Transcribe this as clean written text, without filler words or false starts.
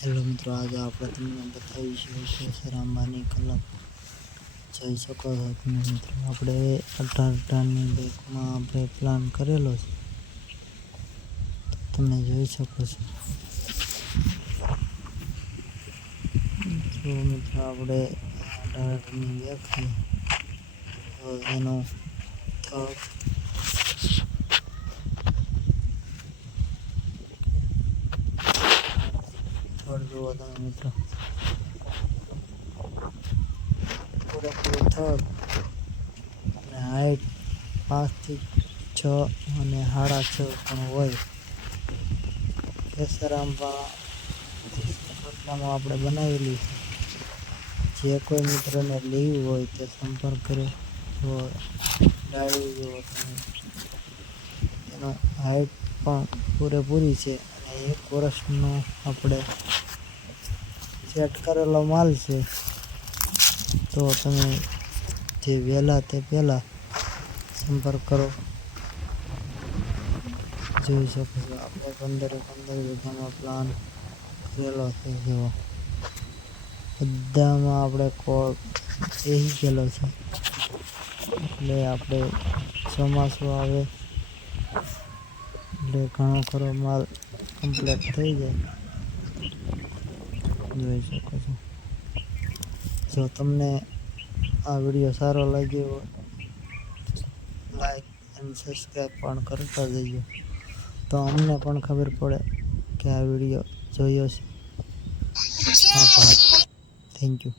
Hello મિત્રો, આજે આપણે તમને બતાવીશું કેસર આંબાની કલમ. જોઈ શકો છો તમે મિત્રો, આપણે 18 બેગમાં આપણે પ્લાન કરેલો છે, તમે જોઈ શકો છો. જો મિત્રો, આપણે 18 બેગ છે, તો એનો થડ જુઓ તમે મિત્રો, પૂરેપૂરું થડ અને હાઈટ 5 થી 6 અને 6.5 પણ હોય. કેસર આંબા ઘટનામાં આપણે બનાવેલી છે. જે કોઈ મિત્રને લેવું હોય તે સંપર્ક કરે. તો ડાળીઓ જુઓ તમે, એનો હાઈટ પણ પૂરેપૂરી છે અને 1 વર્ષનો આપણે સેટ કરેલો માલ છે. તો તમે જે વહેલા તે પહેલાં સંપર્ક કરો. જોઈ શકો છો, આપણે 15 વીઘામાં પ્લાન કરેલો છે. જેવો બધામાં આપણે કોળ બેસી ગયેલો છે, એટલે આપણે ચોમાસું આવે એટલે ઘણો ખરો માલ કમ્પ્લીટ થઈ જાય. જોઈ શકો છો. જો તમને આ વિડીયો સારો લાગ્યો હોય, લાઈક અને સબસ્ક્રાઈબ પણ કરતા જજો, તો અમને પણ ખબર પડે કે આ વિડીયો જોયો છે. આભાર. Thank you.